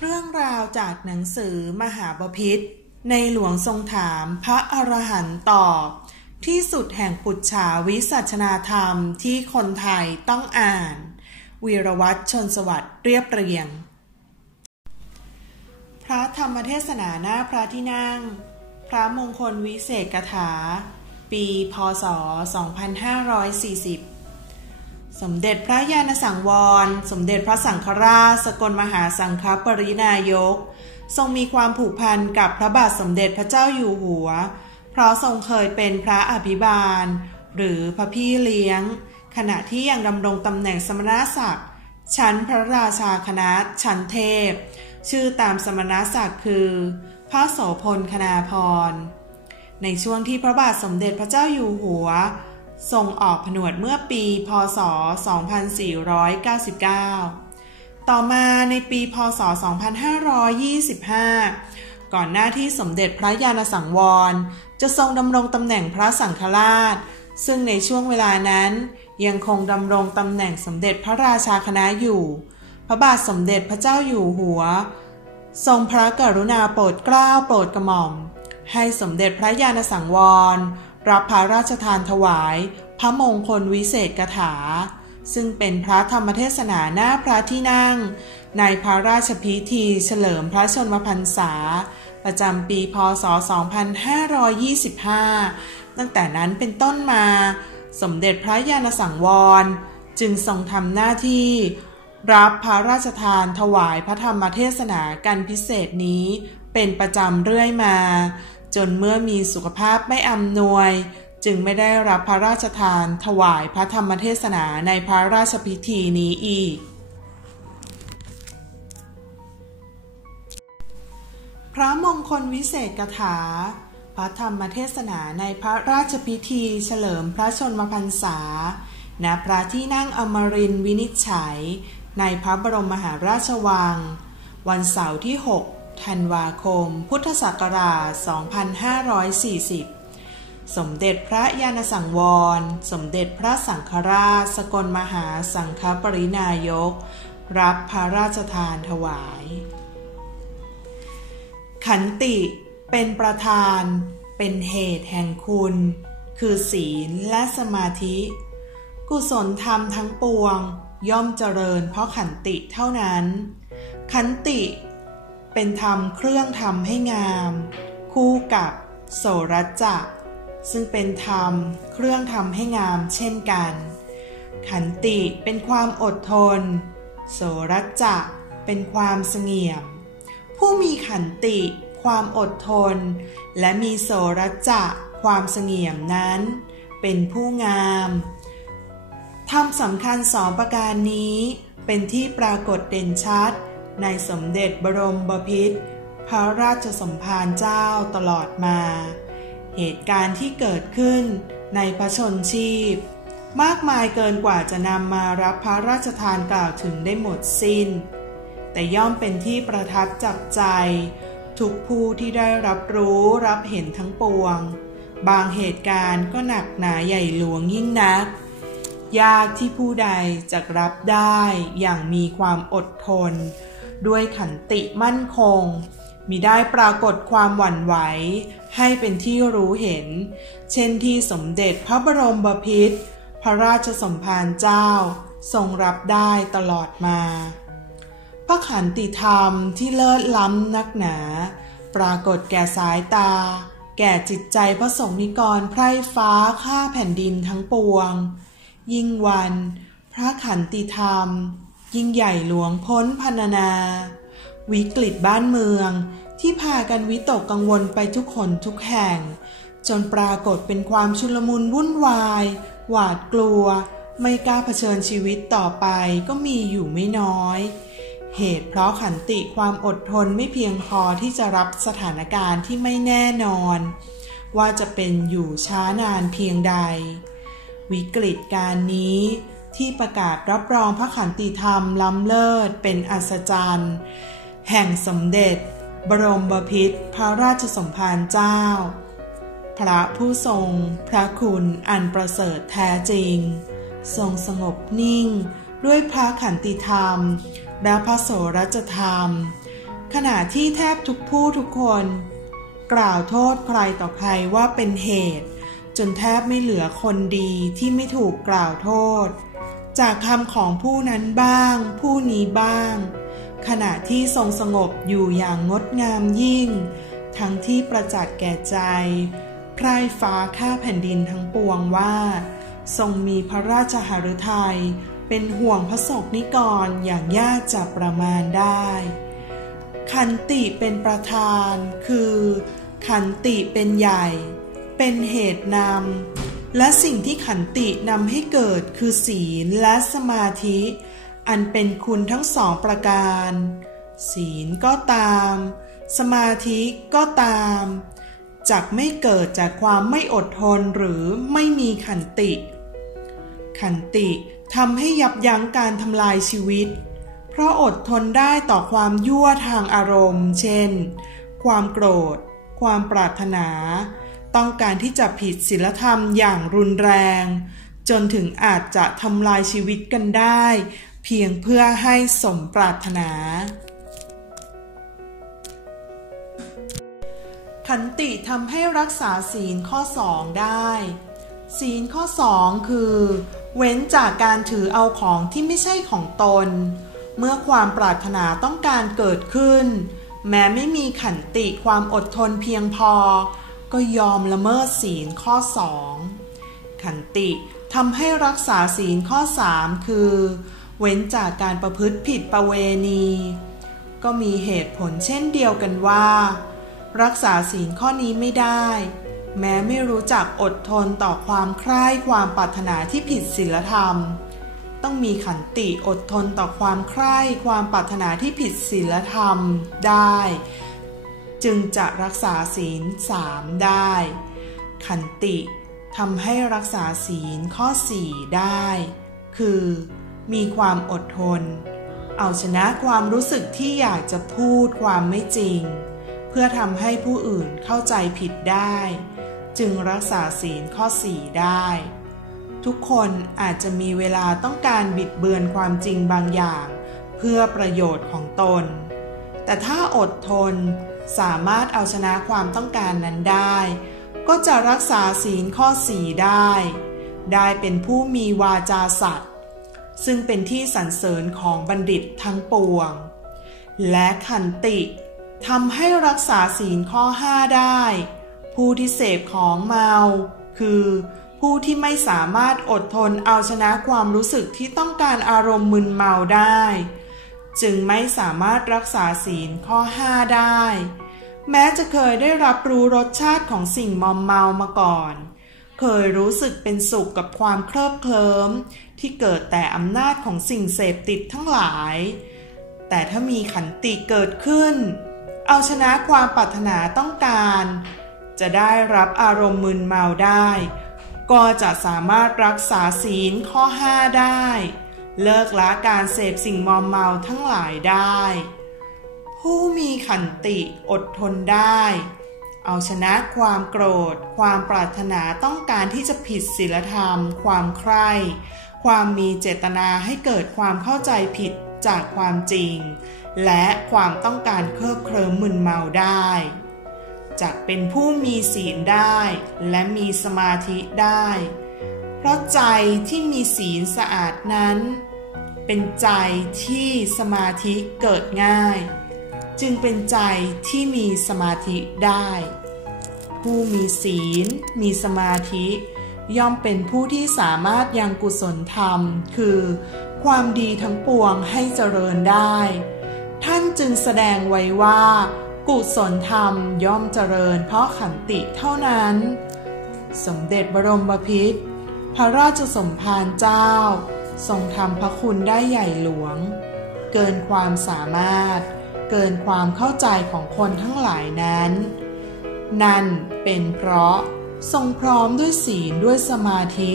เรื่องราวจากหนังสือมหาบพิษ ในหลวงทรงถามพระอรหันต์ตอบ ที่สุดแห่งปุจฉาวิสัชนาธรรมที่คนไทยต้องอ่าน วีรวัตรชนสวัสดิ์เรียบเรียง พระธรรมเทศนาหน้าพระที่นั่ง พระมงคลวิเศษกถา ปี พศ 2540 สมเด็จพระญาณสังวร สมเด็จพระสังฆราช สกลมหาสังฆปรินายก ทรงมีความผูกพันกับพระบาทสมเด็จพระเจ้าอยู่หัว เพราะทรงเคยเป็นพระอภิบาล หรือพระพี่เลี้ยง ขณะที่ยังดำรงตำแหน่งสมณศักดิ์ชั้นพระราชาคณะชั้นเทพ ชื่อตามสมณศักดิ์คือ พระโสพลคณาพร ในช่วงที่พระบาทสมเด็จพระเจ้าอยู่หัว ทรงออกผนวดเมื่อปี พศ 2499 ต่อมาในปี พศ 2525 ก่อนหน้าที่สมเด็จพระญาณสังวร จะทรงดำรงตำแหน่งพระสังฆราช ซึ่งในช่วงเวลานั้น ยังคงดำรงตำแหน่งสมเด็จพระราชาคณะอยู่ พระบาทสมเด็จพระเจ้าอยู่หัว ทรงพระกรุณาโปรดเกล้าโปรดกระหม่อม ให้สมเด็จพระญาณสังวร รับพระราชทานถวาย พระมงคลวิเศษกถา ซึ่งเป็นพระธรรมเทศนาหน้าพระที่นั่ง ในพระราชพิธีเฉลิมพระชนมพรรษา ประจำปีพศ 2525 ตั้งแต่นั้นเป็นต้นมา สมเด็จพระญาณสังวร จึงทรงทำหน้าที่รับพระราชทานถวายพระธรรมเทศนากันพิเศษนี้เป็นประจำเรื่อยมา จนเมื่อมีสุขภาพไม่อำนวย จึงไม่ได้รับพระราชทานถวายพระธรรมเทศนาในพระราชพิธีนี้อีก พระมงคลวิเศษกถา พระธรรมเทศนาในพระราชพิธีเฉลิมพระชนมพรรษาณพระที่นั่งอมรินวินิจฉัย ในพระบรมมหาราชวัง วันเสาร์ที่ 6 ธันวาคม พุทธศักราช 2540 สมเด็จพระยาณสังวร สมเด็จพระสังฆราช สกลมหาสังฆปรินายก รับพระราชทานถวาย ขันติเป็นประธาน เป็นเหตุแห่งคุณ คือศีลและสมาธิ กุศลธรรมทั้งปวง ย่อมเจริญเพราะขันติเท่านั้น ขันติ เป็นธรรมเครื่องทำให้งาม คู่กับโสรัจจะซึ่งเป็นธรรมเครื่องทำให้งามเช่นกัน ขันติเป็นความอดทน โสรัจจะเป็นความเสงี่ยม ผู้มีขันติความอดทน และมีโสรัจจะความเสงี่ยมนั้น เป็นผู้งามธรรมสำคัญสองประการนี้เป็นที่ปรากฏเด่นชัด ในสมเด็จบรมบพิตรพระราชสมภารเจ้าตลอดมา เหตุการณ์ที่เกิดขึ้นในพระชนชีพ มากมายเกินกว่าจะนำมารับพระราชทานกล่าวถึงได้หมดสิน้น แต่ย่อมเป็นที่ประทับจับใจ ทุกผู้ที่ได้รับรู้รับเห็นทั้งปวง บางเหตุการณ์ก็หนักหนาใหญ่หลวงยิ่งนัก ยากที่ผู้ใดจะรับได้อย่างมีความอดทน ด้วยขันติมั่นคงมีได้ปรากฏความหวั่นไหว ให้เป็นที่รู้เห็น เช่นที่สมเด็จพระบรมบพิตรพระราชสมภารเจ้า ทรงรับได้ตลอดมา พระขันติธรรมที่เลิศล้ำนักหนา ปรากฏแก่สายตา แก่จิตใจพระสงฆ์นิกรไพร่ฟ้าข้าแผ่นดินทั้งปวง ยิ่งวัน พระขันติธรรม ยิ่งใหญ่หลวงพ้นพันนา วิกฤตบ้านเมืองที่พากันวิตกกังวลไปทุกคนทุกแห่ง จนปรากฏเป็นความชุลมุนวุ่นวาย หวาดกลัว ไม่กล้าเผชิญชีวิตต่อไปก็มีอยู่ไม่น้อย เหตุเพราะขันติความอดทนไม่เพียงพอที่จะรับสถานการณ์ที่ไม่แน่นอน ว่าจะเป็นอยู่ช้านานเพียงใด วิกฤตการนี้ ที่ประกาศรับรองพระขันติธรรมล้ำเลิศเป็นอัศจรรย์ แห่งสมเด็จ บรมบพิตรพระราชสมภารเจ้า พระผู้ทรง พระคุณอันประเสริฐแท้จริง ทรงสงบนิ่ง ด้วยพระขันติธรรม และพระโสรจธรรม ขณะที่แทบทุกผู้ทุกคน กล่าวโทษใครต่อใครว่าเป็นเหตุ จนแทบไม่เหลือคนดีที่ไม่ถูกกล่าวโทษ จากคำของผู้นั้นบ้าง ผู้นี้บ้าง ขณะที่ทรงสงบอยู่อย่างงดงามยิ่ง ทั้งที่ประจักษ์แก่ใจไพร่ฟ้าข้าแผ่นดินทั้งปวงว่า ทรงมีพระราชหฤทัยเป็นห่วงพระศกนิกรอย่างยากจะประมาณได้ ขันติเป็นประธานคือ ขันติเป็นใหญ่ เป็นเหตุนำ และสิ่งที่ขันตินำให้เกิดคือศีลและสมาธิ อันเป็นคุณทั้งสองประการ ศีลก็ตาม สมาธิก็ตามจักไม่เกิดจากความไม่อดทนหรือไม่มีขันติ ขันติทำให้ยับยั้งการทำลายชีวิต เพราะอดทนได้ต่อความยั่วทางอารมณ์ เช่น ความโกรธ ความปรารถนา ต้องการที่จะผิดศีลธรรมอย่างรุนแรง จนถึงอาจจะทำลายชีวิตกันได้ เพียงเพื่อให้สมปรารถนาขันติทำให้รักษาศีลข้อสองได้ ศีลข้อสองคือ เว้นจากการถือเอาของที่ไม่ใช่ของตน เมื่อความปรารถนาต้องการเกิดขึ้น แม้ไม่มีขันติความอดทนเพียงพอ ก็ยอมละเมิดศีลข้อสองขันติทำให้รักษาศีลข้อสามคือ เว้นจากการประพฤติผิดประเวณี ก็มีเหตุผลเช่นเดียวกันว่า รักษาศีลข้อนี้ไม่ได้ แม้ไม่รู้จักอดทนต่อความใคร่ความปรารถนาที่ผิดศีลธรรม ต้องมีขันติอดทนต่อความใคร่ความปรารถนาที่ผิดศีลธรรมได้ จึงจะรักษาศีลสามได้ ขันติทำให้รักษาศีลข้อสี่ได้ คือ มีความอดทน เอาชนะความรู้สึกที่อยากจะพูดความไม่จริง เพื่อทำให้ผู้อื่นเข้าใจผิดได้ จึงรักษาศีลข้อสี่ได้ ทุกคนอาจจะมีเวลาต้องการบิดเบือนความจริงบางอย่าง เพื่อประโยชน์ของตน แต่ถ้าอดทน สามารถเอาชนะความต้องการนั้นได้ ก็จะรักษาศีลข้อสี่ได้ ได้เป็นผู้มีวาจาสัตว์ ซึ่งเป็นที่สรรเสริญของบัณฑิตทั้งปวง และขันติทำให้รักษาศีลข้อห้าได้ ผู้ที่เสพของเมา คือผู้ที่ไม่สามารถอดทนเอาชนะความรู้สึกที่ต้องการอารมณ์มึนเมาได้ จึงไม่สามารถรักษาศีลข้อห้าได้ แม้จะเคยได้รับรู้รสชาติของสิ่งมอมเมามาก่อน เคยรู้สึกเป็นสุขกับความเคลิบเคลิ้มที่เกิดแต่อำนาจของสิ่งเสพติดทั้งหลาย แต่ถ้ามีขันติเกิดขึ้น เอาชนะความปรารถนาต้องการ จะได้รับอารมณ์มึนเมาได้ ก็จะสามารถรักษาศีลข้อห้าได้ เลิกละการเสพสิ่งมอมเมาทั้งหลายได้ ผู้มีขันติอดทนได้ เอาชนะความโกรธ ความปรารถนาต้องการที่จะผิดศีลธรรม ความใคร่ความมีเจตนาให้เกิดความเข้าใจผิดจากความจริง และความต้องการเคลิบเคลิ้มมึนเมาได้จะเป็นผู้มีศีลได้ และมีสมาธิได้ ราะใจที่มีศีลสะอาดนั้น เป็นใจที่สมาธิเกิดง่าย จึงเป็นใจที่มีสมาธิได้ ผู้มีศีล มีสมาธิ ย่อมเป็นผู้ที่สามารถยังกุศลธรรม คือ ความดีทั้งปวงให้เจริญได้ ท่านจึงแสดงไว้ว่า กุศลธรรมย่อมเจริญเพราะขันติเท่านั้น สมเด็จบรมบพิตร พระราชสมภารเจ้า ทรงทำพระคุณได้ใหญ่หลวง เกินความสามารถ เกินความเข้าใจของคนทั้งหลายนั้น นั่นเป็นเพราะทรงพร้อมด้วยศีลด้วยสมาธิ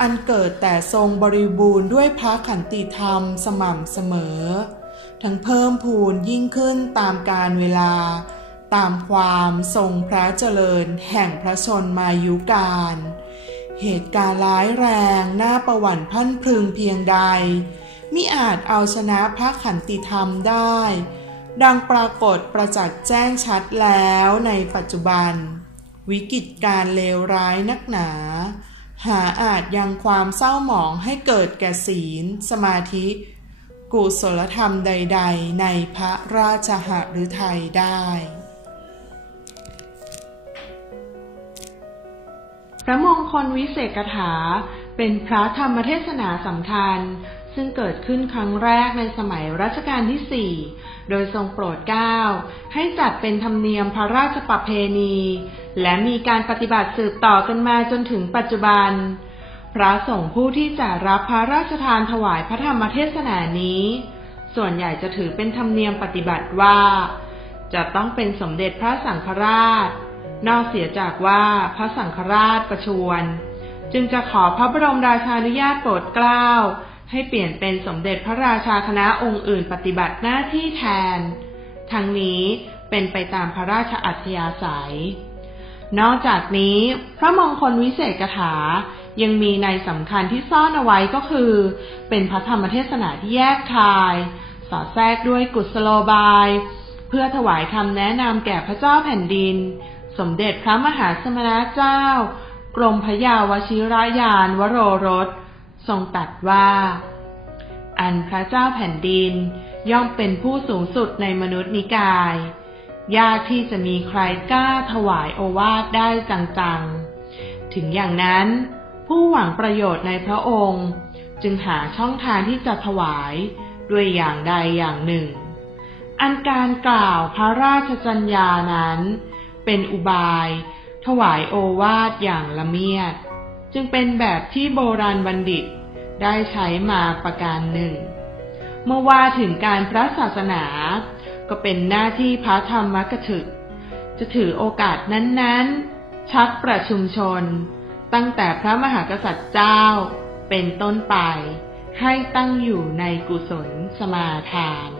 อันเกิดแต่ทรงบริบูรณ์ด้วยพระขันติธรรมสม่ำเสมอ ทั้งเพิ่มพูนยิ่งขึ้นตามกาลเวลา ตามความทรงพระเจริญแห่งพระชนมายุการ เหตุการณ์ร้ายแรงหน้าประวัติพันพึงเพียงใดมิอาจเอาชนะพระขันติธรรมได้ ดังปรากฏประจักษ์แจ้งชัดแล้วในปัจจุบัน วิกฤตการเลวร้ายนักหนา หาอาจยังความเศร้าหมองให้เกิดแก่ศีล สมาธิ กุศลธรรมใด ๆ ในพระราชหฤทัยได้ ระมงคลวิเศษถา เป็นพระธรรมเทศนาสำคัญ ซึ่งเกิดขึ้นครั้งแรกในสมัยรัชกาลที่สี่โดยทรงโปรดเกล้าให้จัดเป็นธรรมเนียมพระราชประเพณี และมีการปฏิบัติสืบต่อกันมาจนถึงปัจจุบัน พระสงฆ์ผู้ที่จะรับพระราชทานถวายพระธรรมเทศนานี้ ส่วนใหญ่จะถือเป็นธรรมเนียมปฏิบัติว่า จะต้องเป็นสมเด็จพระสังฆราช นอกเสียจากว่าพระสังฆราชประชวรจึงจะขอพระบรมราชานุญาตโปรดเกล้า ให้เปลี่ยนเป็นสมเด็จพระราชาคณะองค์อื่นปฏิบัติหน้าที่แทน ทั้งนี้เป็นไปตามพระราชอัธยาศัย นอกจากนี้พระมงคลวิเศษกถายังมีในสำคัญที่ซ่อนเอาไว้ก็คือ เป็นพระธรรมเทศนาที่แยกคาย สอดแทรกด้วยกุศโลบาย เพื่อถวายคำแนะนำแก่พระเจ้าแผ่นดิน สมเด็จพระมหาสมณเจ้า กรมพยาวชิรยานวโรรส ทรงตัดว่า อันพระเจ้าแผ่นดินย่อมเป็นผู้สูงสุดในมนุษย์นิกาย ยากที่จะมีใครกล้าถวายโอวาทได้จังๆ ถึงอย่างนั้น ผู้หวังประโยชน์ในพระองค์ จึงหาช่องทางที่จะถวายด้วยอย่างใดอย่างหนึ่ง อันการกล่าวพระราชจัญญานั้น เป็นอุบาย ถวายโอวาทอย่างละเมียด จึงเป็นแบบที่โบราณบัณฑิตได้ใช้มาประการหนึ่ง เมื่อว่าถึงการพระศาสนา ก็เป็นหน้าที่พระธรรมกถึก จะถือโอกาสนั้นๆ ชักประชุมชน ตั้งแต่พระมหากษัตริย์เจ้าเป็นต้นไป ให้ตั้งอยู่ในกุศลสมาทาน